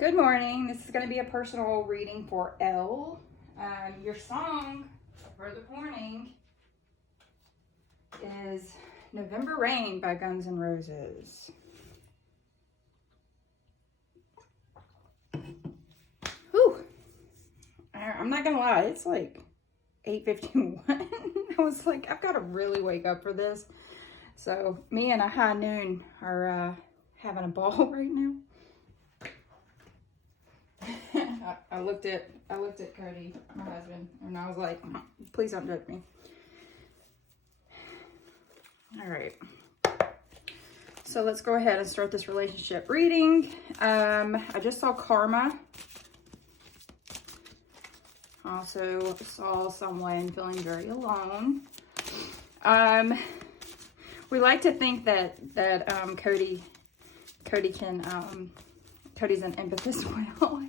Good morning. This is going to be a personal reading for Elle. Your song for the morning is November Rain by Guns N' Roses. Whew. I'm not going to lie. It's like 8:51. I was like, I've got to really wake up for this. So me and a high noon are having a ball right now. I looked at Cody, my husband, and I was like, please don't judge me. All right. So let's go ahead and start this relationship reading. I just saw karma. Also saw someone feeling very alone. We like to think that Cody can, Cody's an empath as well.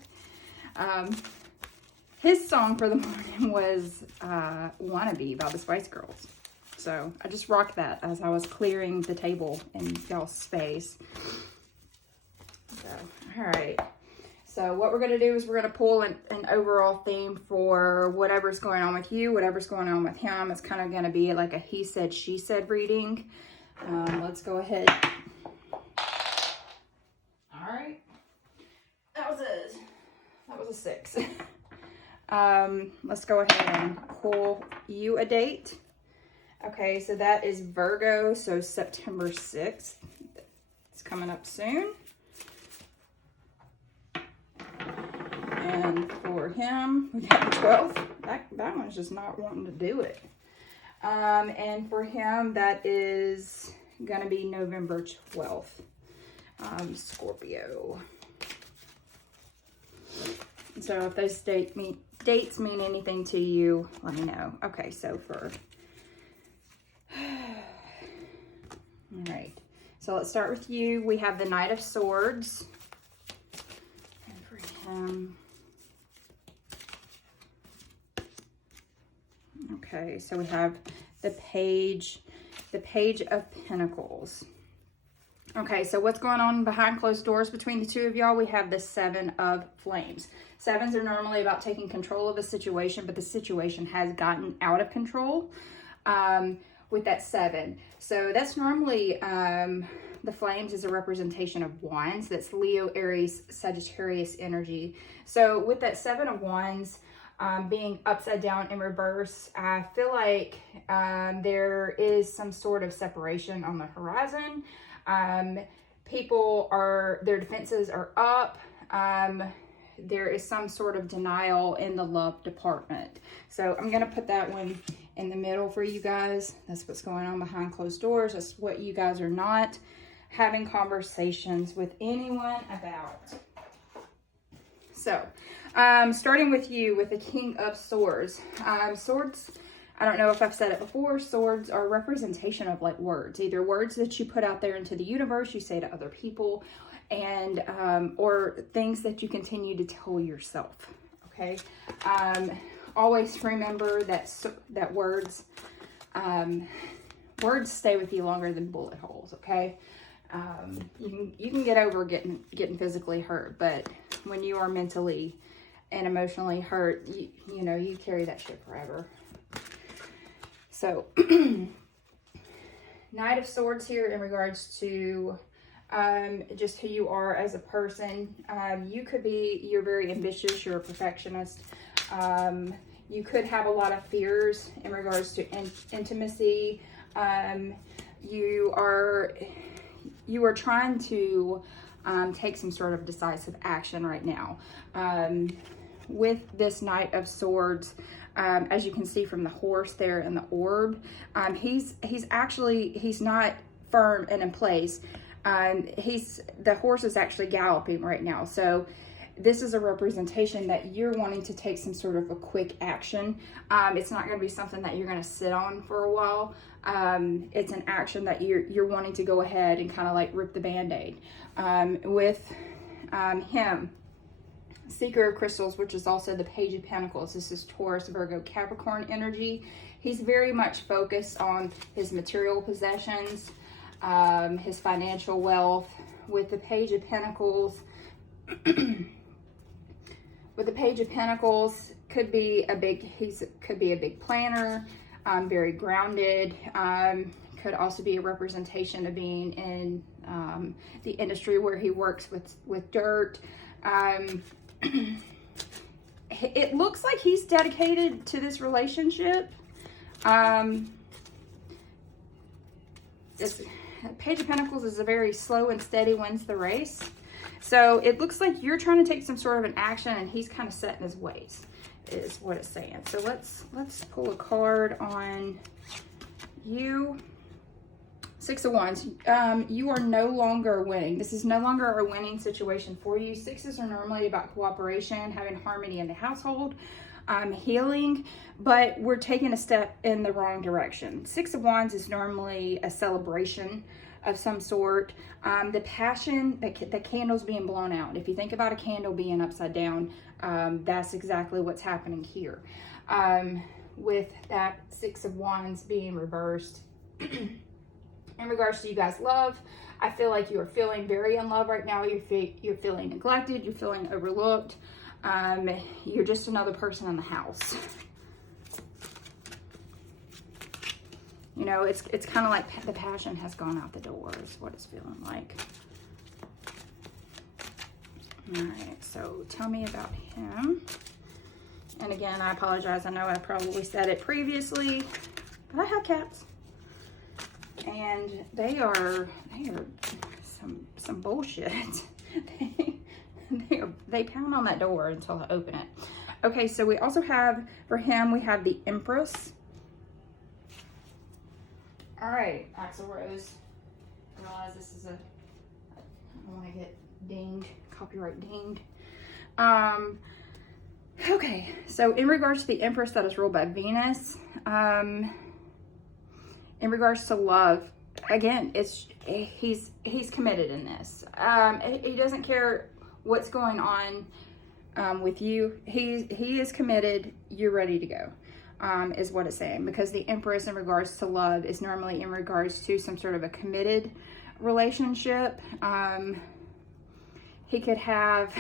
His song for the morning was Wannabe by the Spice Girls. So I just rocked that as I was clearing the table in y'all's space. So, all right. So what we're going to do is we're going to pull an overall theme for whatever's going on with you, whatever's going on with him. It's kind of going to be like a he said, she said reading. Let's go ahead. All right. That was a 6. Let's go ahead and pull you a date. Okay, so that is Virgo, so September 6th. It's coming up soon. And for him, we got the 12th. That one's just not wanting to do it. And for him, that is going to be November 12th. Scorpio. So if those dates mean anything to you, let me know. Okay, so for... All right. So let's start with you. We have the Knight of Swords. And for him... Okay, so we have the Page of Pentacles. Okay, so what's going on behind closed doors between the two of y'all? We have the Seven of Flames. Sevens are normally about taking control of a situation, but the situation has gotten out of control with that 7. So that's normally, the Flames is a representation of Wands. That's Leo, Aries, Sagittarius energy. So with that 7 of Wands, being upside down in reverse, I feel like there is some sort of separation on the horizon. Their defenses are up. There is some sort of denial in the love department. So I'm going to put that one in the middle for you guys. That's what's going on behind closed doors. That's what you guys are not having conversations with anyone about. So, starting with you with the King of Swords. Swords, I don't know if I've said it before, swords are a representation of like words, either words that you put out there into the universe, you say to other people, and or things that you continue to tell yourself. Okay, always remember that words stay with you longer than bullet holes. Okay, you can get over getting physically hurt, but when you are mentally and emotionally hurt, you carry that shit forever. So, Knight of Swords here in regards to just who you are as a person. You're very ambitious, you're a perfectionist. You could have a lot of fears in regards to intimacy. You are trying to take some sort of decisive action right now. With this Knight of Swords, as you can see from the horse there in the orb, he's not firm and in place. The horse is actually galloping right now. So this is a representation that you're wanting to take some sort of a quick action. It's not going to be something that you're going to sit on for a while. It's an action that you're wanting to go ahead and kind of like rip the Band-Aid. With him, Seeker of Crystals, which is also the Page of Pentacles. This is Taurus, Virgo, Capricorn energy. He's very much focused on his material possessions, his financial wealth. With the Page of Pentacles, With the Page of Pentacles, could be a big planner, very grounded. Could also be a representation of being in the industry where he works with dirt. It looks like he's dedicated to this relationship. This Page of Pentacles is a very slow and steady wins the race. So it looks like you're trying to take some sort of an action and he's kind of set in his ways, is what it's saying. So let's pull a card on you. Six of Wands. You are no longer winning. This is no longer a winning situation for you. Sixes are normally about cooperation, having harmony in the household, healing, but we're taking a step in the wrong direction. Six of Wands is normally a celebration of some sort. The passion, the candle's being blown out. If you think about a candle being upside down, that's exactly what's happening here. With that Six of Wands being reversed. In regards to you guys' love, I feel like you are feeling very in love right now. You're feeling neglected. You're feeling overlooked. You're just another person in the house. You know, it's kind of like the passion has gone out the door is what it's feeling like. All right, so tell me about him. And again, I apologize. I know I probably said it previously, but I have cats. And they are some bullshit. They pound on that door until I open it. Okay, so we also have, for him, we have the Empress. All right, Axl Rose. I realize this is I don't want to get dinged, copyright dinged. Okay, so in regards to the Empress that is ruled by Venus, in regards to love, again, he's committed in this. He doesn't care what's going on with you. He is committed. You're ready to go, is what it's saying. Because the Empress in regards to love is normally in regards to some sort of a committed relationship. He could have,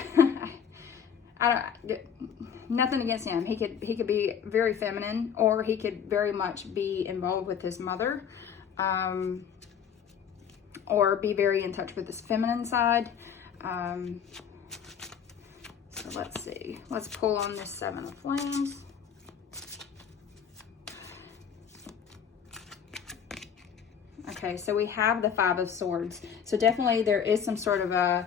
nothing against him. He could be very feminine, or he could very much be involved with his mother, or be very in touch with his feminine side. So let's see. Let's pull on this Seven of Flames. Okay, so we have the Five of Swords. So definitely there is some sort of a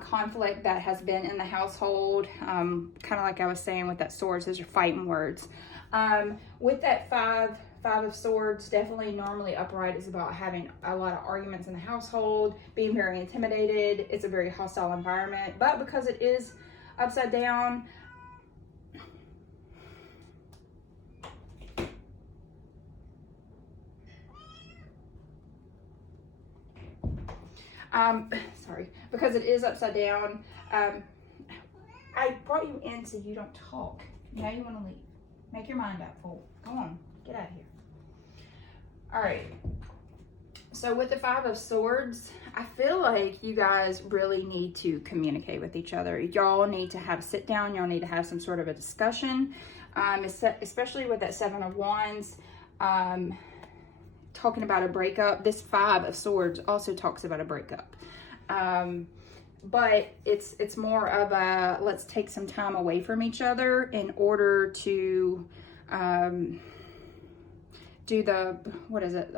conflict that has been in the household, kind of like I was saying with that swords, those are fighting words. With that five of swords, definitely normally upright is about having a lot of arguments in the household, being very intimidated. It's a very hostile environment, but because it is upside down, sorry, because it is upside down, I brought you in so you don't talk. Now you want to leave. Make your mind up, fool. Go on, get out of here. All right. So with the Five of Swords, I feel like you guys really need to communicate with each other. Y'all need to have a sit down. Y'all need to have some sort of a discussion, especially with that Seven of Wands. Talking about a breakup. This Five of Swords also talks about a breakup. But it's more of a, let's take some time away from each other in order to do the, what is it?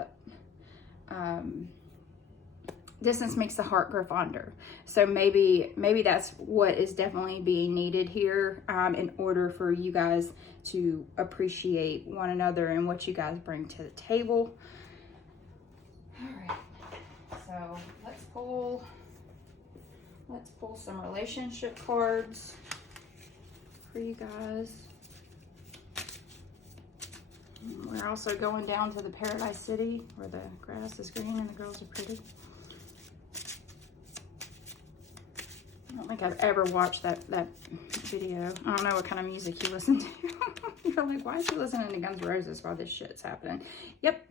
Distance makes the heart grow fonder. So maybe that's what is definitely being needed here, in order for you guys to appreciate one another and what you guys bring to the table. All right, so let's pull some relationship cards for you guys. We're also going down to the Paradise City where the grass is green and the girls are pretty. I don't think I've ever watched that video. I don't know what kind of music you listen to. You're like, why is he listening to Guns N' Roses while this shit's happening? Yep.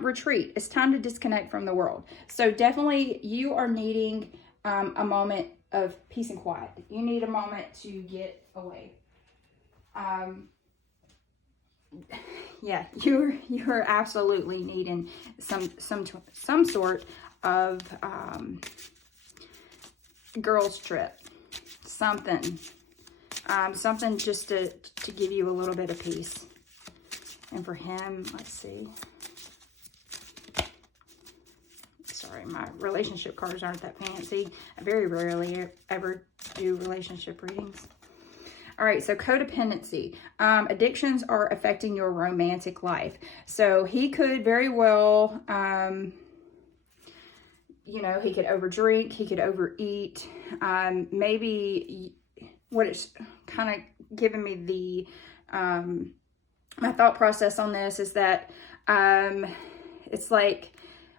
Retreat. It's time to disconnect from the world. So definitely you are needing a moment of peace and quiet. You need a moment to get away. Yeah, you're absolutely needing some sort of girls trip, something just to give you a little bit of peace. And for him, let's see. Sorry, my relationship cards aren't that fancy. I very rarely ever do relationship readings. All right, so codependency. Addictions are affecting your romantic life. So he could very well, you know, he could overdrink, he could overeat. Maybe what it's kind of given me the, my thought process on this is that it's like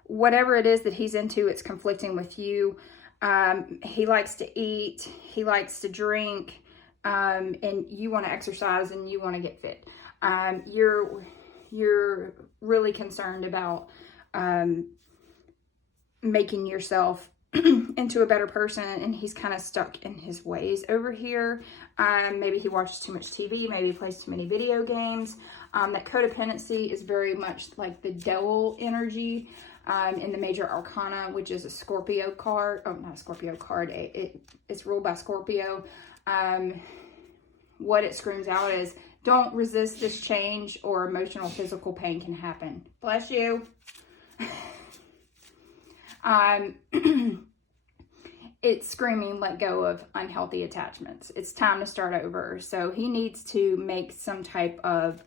whatever it is that he's into, it's conflicting with you. He likes to eat, he likes to drink, and you want to exercise and you want to get fit. You're really concerned about making yourself into a better person, and he's kind of stuck in his ways over here. Maybe he watches too much TV, maybe he plays too many video games. That codependency is very much like the devil energy in the major arcana, which is a Scorpio card. Oh, not a Scorpio card. It's ruled by Scorpio. What it screams out is, don't resist this change or emotional, physical pain can happen. Bless you. It's screaming, let go of unhealthy attachments. It's time to start over. So he needs to make some type of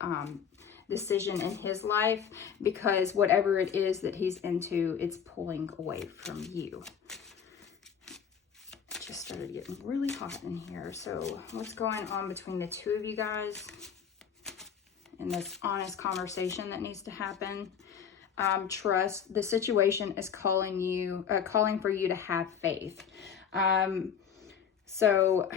decision in his life, because whatever it is that he's into, it's pulling away from you. It just started getting really hot in here. So what's going on between the two of you guys in this honest conversation that needs to happen? Trust. The situation is calling for you to have faith. So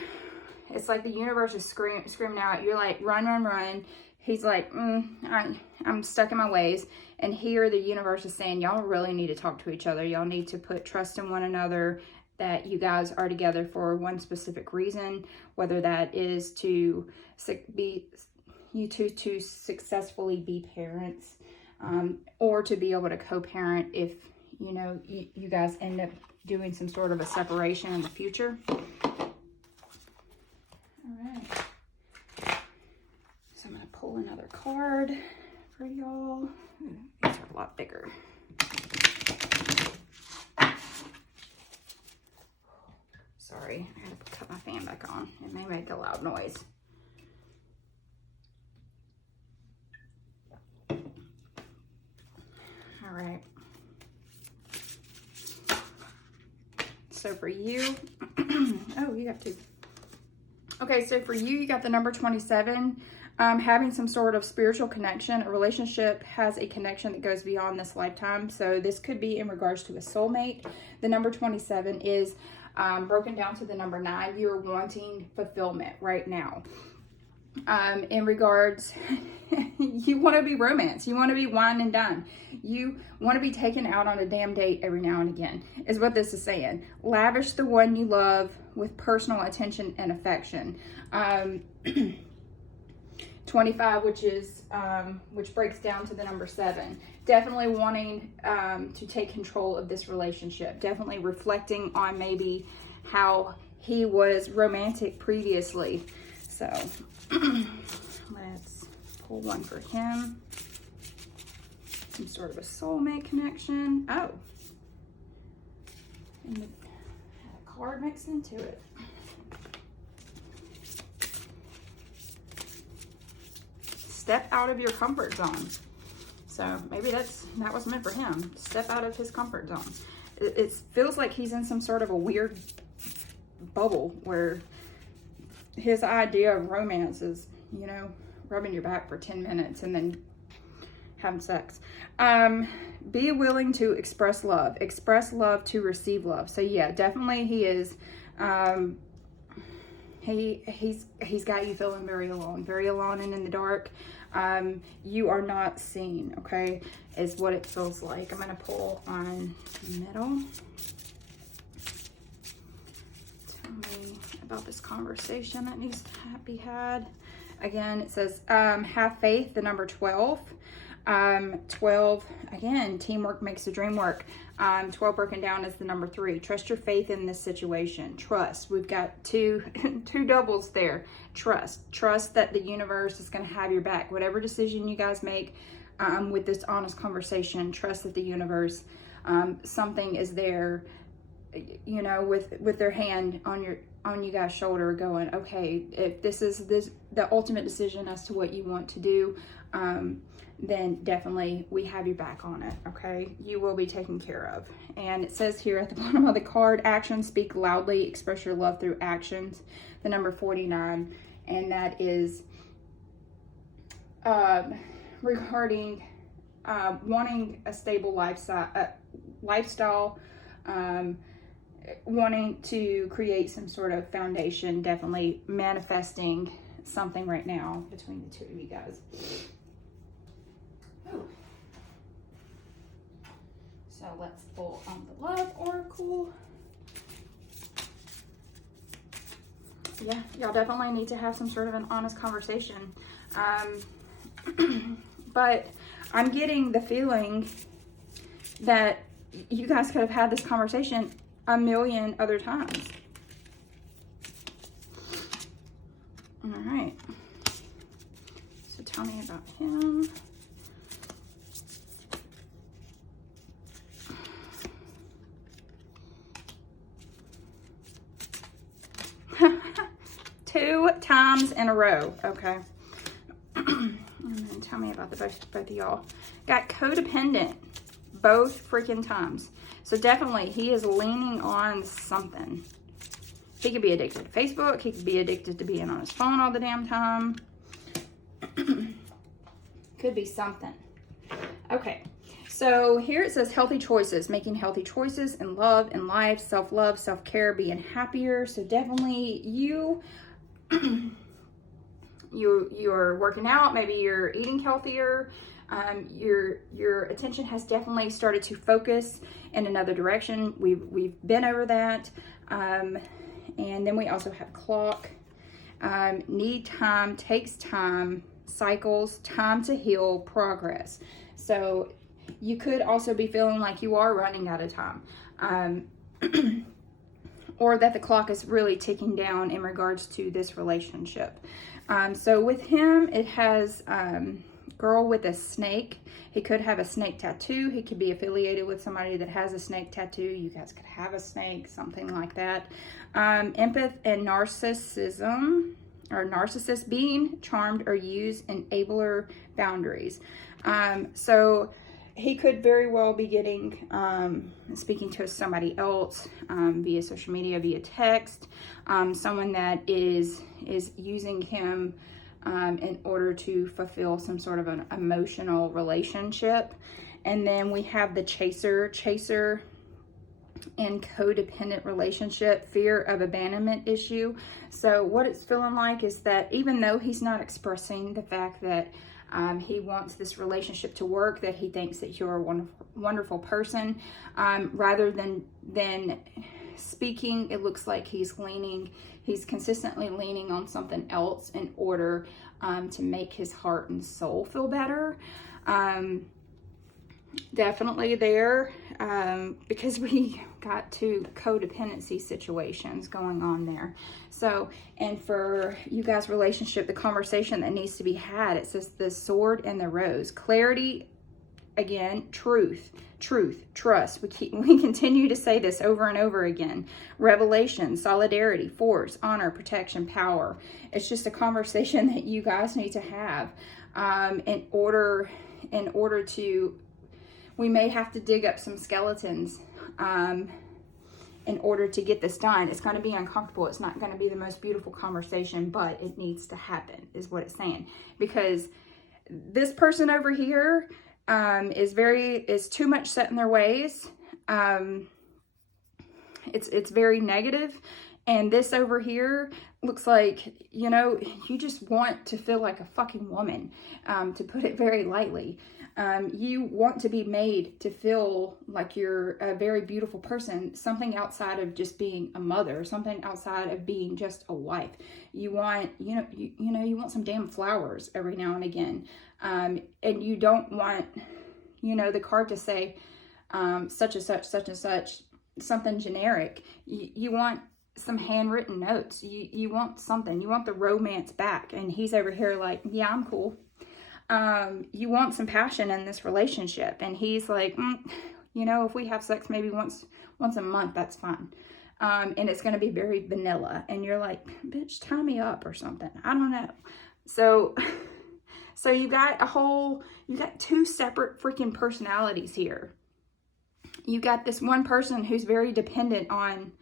it's like the universe is screaming out. You're like, run, run, run. He's like, I'm stuck in my ways. And here the universe is saying, y'all really need to talk to each other. Y'all need to put trust in one another, that you guys are together for one specific reason, whether that is to be you two to successfully be parents, or to be able to co-parent if, you know, you guys end up doing some sort of a separation in the future. All right. So I'm going to pull another card for y'all. These are a lot bigger. Sorry, I had to cut my fan back on. It may make a loud noise. All right. So for you, oh, you got two. Okay, so for you got the number 27. Having some sort of spiritual connection. A relationship has a connection that goes beyond this lifetime. So this could be in regards to a soulmate. The number 27 is broken down to the number 9. You're wanting fulfillment right now. In regards, you want to be romance. You want to be wine and dine. You want to be taken out on a damn date every now and again, is what this is saying. Lavish the one you love with personal attention and affection. 25, which breaks down to the number 7. Definitely wanting to take control of this relationship. Definitely reflecting on maybe how he was romantic previously. So let's pull one for him. Some sort of a soulmate connection. Oh, and had a card mixed into it. Step out of your comfort zone. So maybe that was meant for him. Step out of his comfort zone. It feels like he's in some sort of a weird bubble where his idea of romance is, you know, rubbing your back for 10 minutes and then having sex. Be willing to express love. Express love to receive love. So yeah, definitely he is. He's got you feeling very alone and in the dark. You are not seen, okay, is what it feels like. I'm going to pull on the middle. about this conversation that needs to be had. Again, it says, have faith, the number 12. 12, again, teamwork makes the dream work. 12 broken down as the number 3. Trust your faith in this situation. Trust. We've got two doubles there. Trust that the universe is going to have your back. Whatever decision you guys make with this honest conversation, trust that the universe, something is there, you know, with their hand on you guys' shoulder going, okay, if this is the ultimate decision as to what you want to do, then definitely we have your back on it, okay? You will be taken care of. And it says here at the bottom of the card, actions speak loudly, express your love through actions, the number 49, and that is regarding wanting a stable lifestyle, wanting to create some sort of foundation, definitely manifesting something right now between the two of you guys. Ooh. So let's pull on the love oracle. Yeah, y'all definitely need to have some sort of an honest conversation. But I'm getting the feeling that you guys could have had this conversation a million other times. All right. So tell me about him. Two times in a row. Okay. And then tell me about the both of y'all. Got codependent both freaking times. So definitely he is leaning on something. He could be addicted to Facebook. He could be addicted to being on his phone all the damn time. Could be something. Okay. So here it says healthy choices, making healthy choices in love, in life, self-love, self-care, being happier. So definitely you're working out, maybe you're eating healthier. Your attention has definitely started to focus in another direction. We've been over that. And then we also have clock, need time, takes time, cycles, time to heal, progress. So you could also be feeling like you are running out of time, or that the clock is really ticking down in regards to this relationship. So with him, it has girl with a snake. He could have a snake tattoo. He could be affiliated with somebody that has a snake tattoo. You guys could have a snake, something like that. Empath and narcissism, or narcissist, being charmed or use enabler boundaries. So he could very well be getting, speaking to somebody else via social media, via text, someone that is using him in order to fulfill some sort of an emotional relationship. And then we have the chaser in codependent relationship, fear of abandonment issue. So what it's feeling like is that even though he's not expressing the fact that he wants this relationship to work, that he thinks that you're a wonderful person, rather than speaking, it looks like he's consistently leaning on something else in order to make his heart and soul feel better. Definitely there, because we got two codependency situations going on there. So, and for you guys' relationship, the conversation that needs to be had, it says the sword and the rose. Clarity, again, truth, trust. We continue to say this over and over again. Revelation, solidarity, force, honor, protection, power. It's just a conversation that you guys need to have in order to. We may have to dig up some skeletons in order to get this done. It's going to be uncomfortable. It's not going to be the most beautiful conversation, but it needs to happen, is what it's saying. Because this person over here is too much set in their ways. It's very negative, And this over here looks like, you know, you just want to feel like a fucking woman, to put it very lightly. You want to be made to feel like you're a very beautiful person, something outside of just being a mother, something outside of being just a wife. You want, you want some damn flowers every now and again. And you don't want, the card to say, such and such, something generic. You want some handwritten notes. You want something. You want the romance back. And he's over here like, yeah, I'm cool. You want some passion in this relationship. And he's like, if we have sex maybe once a month, that's fine. And it's going to be very vanilla. And you're like, bitch, tie me up or something. I don't know. So you got two separate freaking personalities here. You got this one person who's very dependent on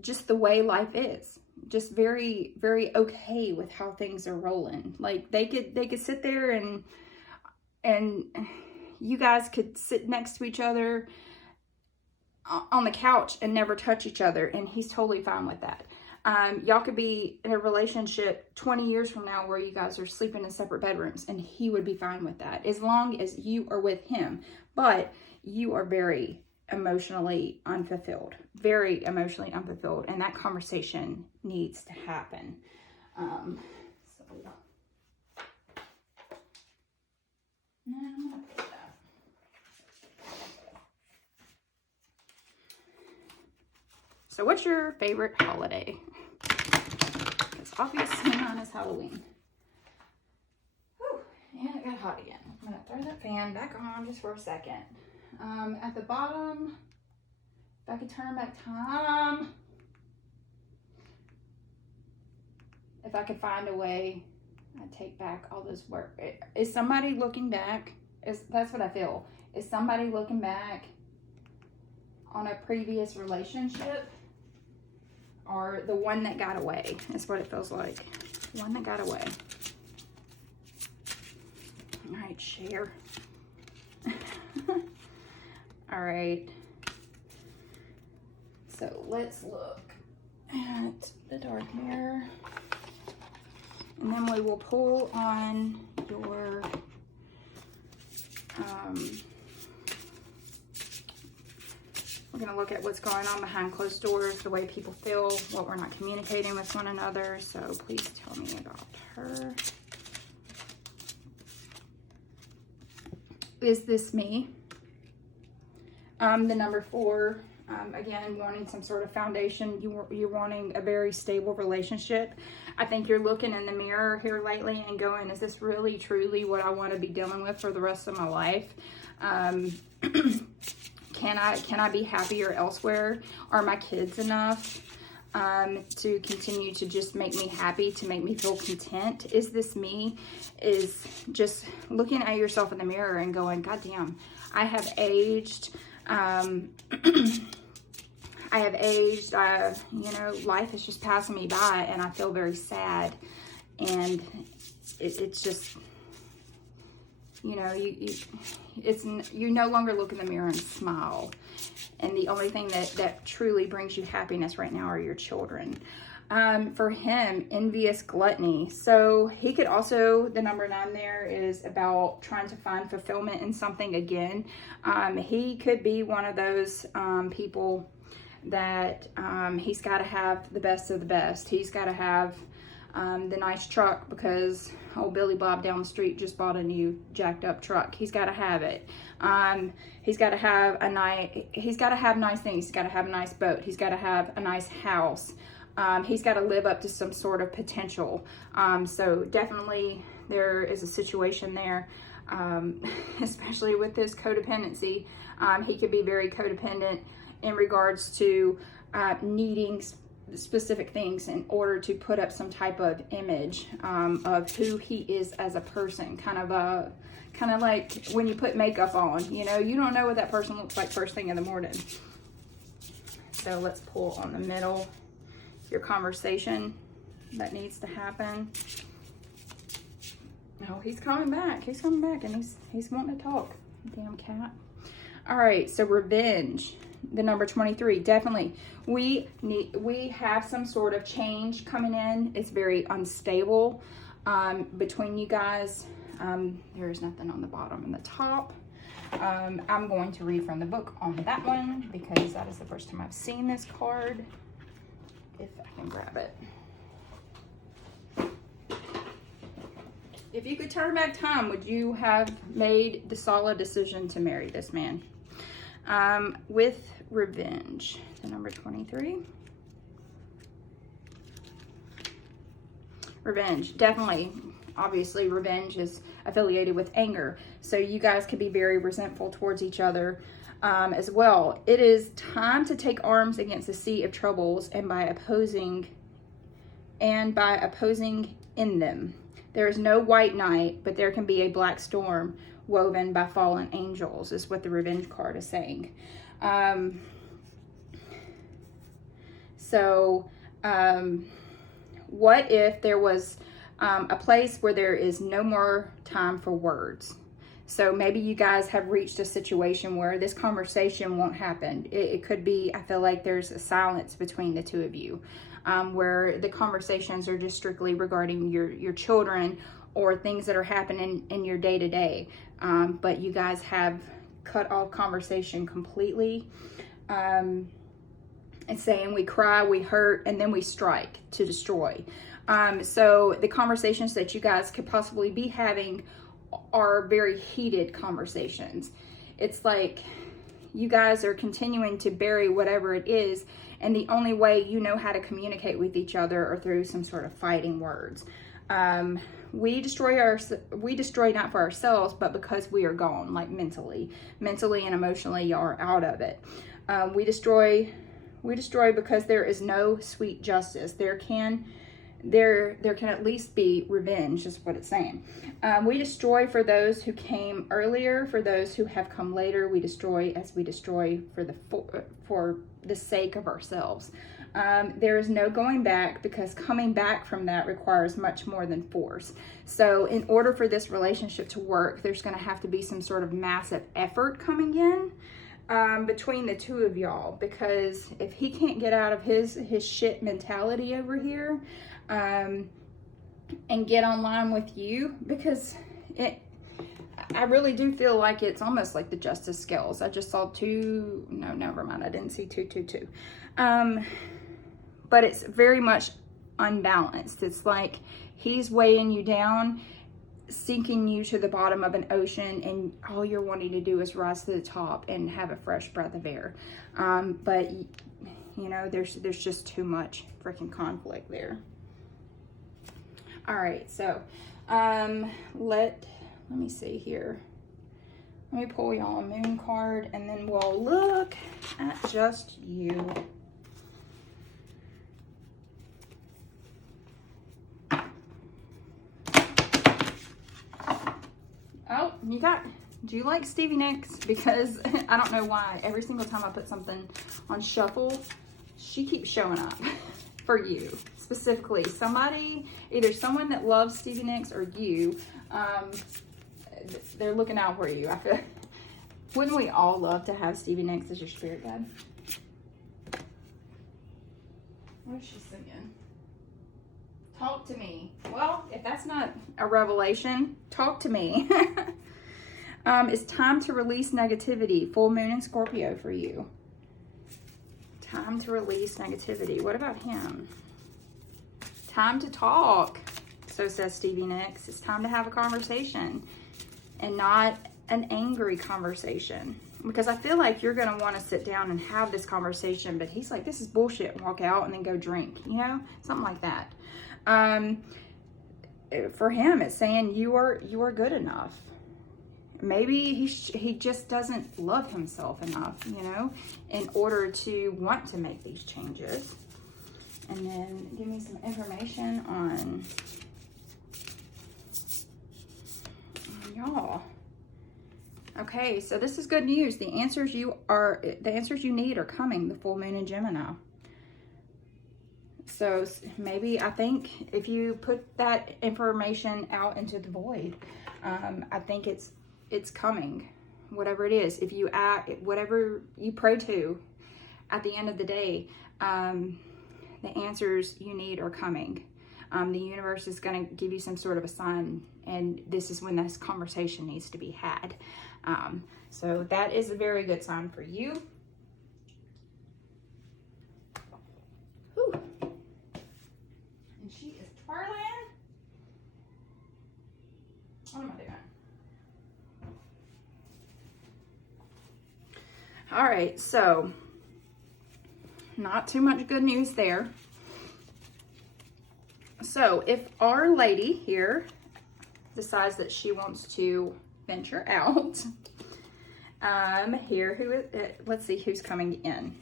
just the way life is, just very, very okay with how things are rolling. Like they could sit there and you guys could sit next to each other on the couch and never touch each other, and he's totally fine with that. Y'all could be in a relationship 20 years from now where you guys are sleeping in separate bedrooms, and he would be fine with that as long as you are with him. But you are very emotionally unfulfilled, and that conversation needs to happen. So what's your favorite holiday? It's obviously mine is Halloween. Whew, and it got hot again. I'm gonna throw that fan back on just for a second. At the bottom, if I could turn back time, if I could find a way, I'd take back all this work. Is somebody looking back? That's what I feel. Is somebody looking back on a previous relationship, or the one that got away? That's what it feels like. One that got away. All right, share. All right. So let's look at the dark mirror. And then we will pull on your we're going to look at what's going on behind closed doors, the way people feel, what we're not communicating with one another. So please tell me about her. Is this me? The number 4, again, wanting some sort of foundation. You're wanting a very stable relationship. I think you're looking in the mirror here lately and going, is this really, truly what I want to be dealing with for the rest of my life? Can I be happier elsewhere? Are my kids enough to continue to just make me happy, to make me feel content? Is this me? Is just looking at yourself in the mirror and going, God damn, I have aged. Life is just passing me by, and I feel very sad. And it's just, you no longer look in the mirror and smile. And the only thing that truly brings you happiness right now are your children. For him, envious gluttony. So he could also, the number 9 there is about trying to find fulfillment in something again. He could be one of those people that he's got to have the best of the best. He's got to have the nice truck because old Billy Bob down the street just bought a new jacked up truck. He's got to have it. He's got to have nice things. He's got to have a nice boat. He's got to have a nice house. He's got to live up to some sort of potential. So definitely there is a situation there, especially with this codependency. He could be very codependent in regards to needing specific things in order to put up some type of image of who he is as a person. Kind of like when you put makeup on, you don't know what that person looks like first thing in the morning. So let's pull on the middle, your conversation that needs to happen. Oh, he's coming back, and he's wanting to talk. Damn cat. All right, so revenge. the number 23, definitely. We have some sort of change coming in. It's very unstable between you guys. There's nothing on the bottom and the top. I'm going to read from the book on that one because that is the first time I've seen this card. If I can grab it. If you could turn back time, would you have made the solid decision to marry this man? With revenge, the number 23. Revenge, definitely. Obviously, revenge is affiliated with anger. So you guys could be very resentful towards each other as well. It is time to take arms against the sea of troubles and by opposing in them. There is no white night, but there can be a black storm woven by fallen angels, is what the revenge card is saying. What if there was a place where there is no more time for words? So maybe you guys have reached a situation where this conversation won't happen. It could be, I feel like there's a silence between the two of you, where the conversations are just strictly regarding your children or things that are happening in your day-to-day. But you guys have cut off conversation completely. It's saying we cry, we hurt, and then we strike to destroy. So the conversations that you guys could possibly be having are very heated conversations. It's like you guys are continuing to bury whatever it is, and the only way you know how to communicate with each other are through some sort of fighting words. We destroy not for ourselves, but because we are gone, like mentally and emotionally, y'all are out of it. We destroy because there is no sweet justice. There can at least be revenge, is what it's saying. We destroy for those who came earlier, for those who have come later. We destroy as we destroy for the sake of ourselves. There is no going back, because coming back from that requires much more than force. So in order for this relationship to work, there's going to have to be some sort of massive effort coming in between the two of y'all, because if he can't get out of his shit mentality over here and get online with you, because I really do feel like it's almost like the justice scales. I just saw two. No, never mind. I didn't see 222. But it's very much unbalanced. It's like he's weighing you down, sinking you to the bottom of an ocean, and all you're wanting to do is rise to the top and have a fresh breath of air. But you know, there's just too much freaking conflict there. All right, so let me see here. Let me pull y'all a moon card, and then we'll look at just you. Oh, do you like Stevie Nicks? Because I don't know why. Every single time I put something on shuffle, she keeps showing up for you. Specifically, either someone that loves Stevie Nicks or you, they're looking out for you. I feel, wouldn't we all love to have Stevie Nicks as your spirit guide? What is she singing? Talk to me. Well, if that's not a revelation, talk to me. It's time to release negativity. Full moon in Scorpio for you. Time to release negativity. What about him? Time to talk. So says Stevie Nicks. It's time to have a conversation, and not an angry conversation. Because I feel like you're going to want to sit down and have this conversation, but he's like, this is bullshit, and walk out and then go drink, you know? Something like that. For him, it's saying you are good enough. Maybe he just doesn't love himself enough, you know, in order to want to make these changes. And then give me some information on y'all. Okay, so this is good news. The answers you need are coming. The full moon in Gemini. So maybe, I think if you put that information out into the void, I think it's coming. Whatever it is, if you whatever you pray to, at the end of the day, the answers you need are coming. The universe is going to give you some sort of a sign, and this is when this conversation needs to be had. So that is a very good sign for you. Whew. And she is twirling. What am I doing? All right, so not too much good news there. So if Our Lady here decides that she wants to venture out, let's see who's coming in.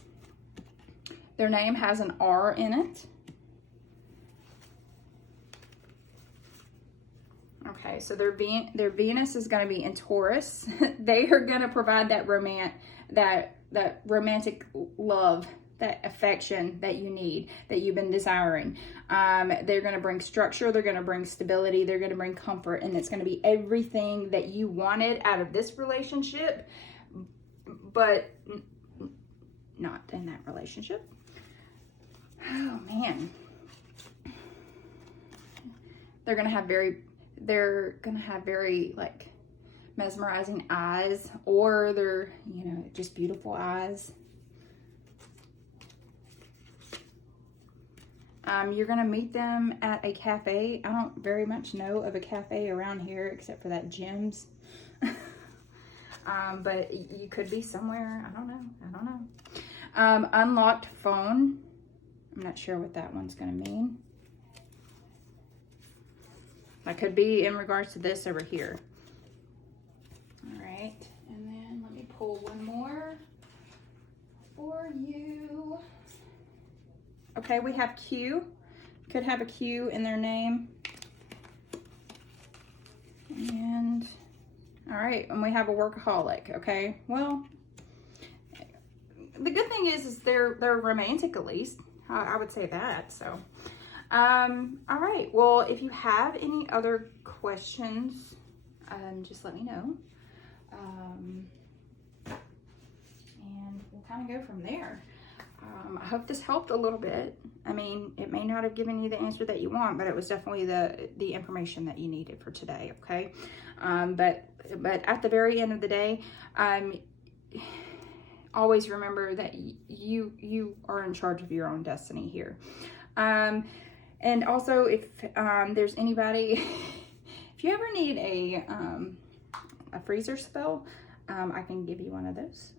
Their name has an R in it. Okay, so their Venus is going to be in Taurus. They are going to provide that romantic love, that affection that you need, that you've been desiring. They're going to bring structure, they're going to bring stability, they're going to bring comfort, and it's going to be everything that you wanted out of this relationship, but not in that relationship. Oh man. They're going to have very like mesmerizing eyes, or they're, just beautiful eyes. You're going to meet them at a cafe. I don't very much know of a cafe around here except for that Jim's. But you could be somewhere. I don't know. Unlocked phone. I'm not sure what that one's going to mean. That could be in regards to this over here. All right. And then let me pull one more for you. Okay, we have Q. Could have a Q in their name. And, all right, and we have a workaholic, okay? Well, the good thing is they're romantic, at least. I would say that, so. All right, well, if you have any other questions, just let me know. And we'll kind of go from there. I hope this helped a little bit. I mean, it may not have given you the answer that you want, but it was definitely the information that you needed for today, okay? But at the very end of the day, always remember that you are in charge of your own destiny here. And also, if there's anybody, if you ever need a freezer spell, I can give you one of those.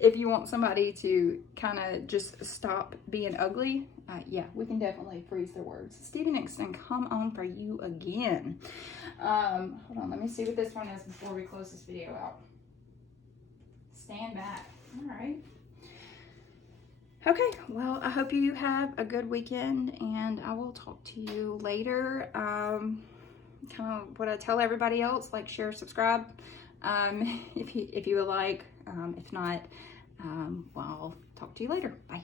If you want somebody to kind of just stop being ugly, yeah, we can definitely freeze their words. Stevie Nixon, come on for you again. Hold on, let me see what this one is before we close this video out. Stand back. All right. Okay, well, I hope you have a good weekend, and I will talk to you later. Kind of what I tell everybody else, like, share, subscribe, if you would like. If not, well, I'll talk to you later. Bye.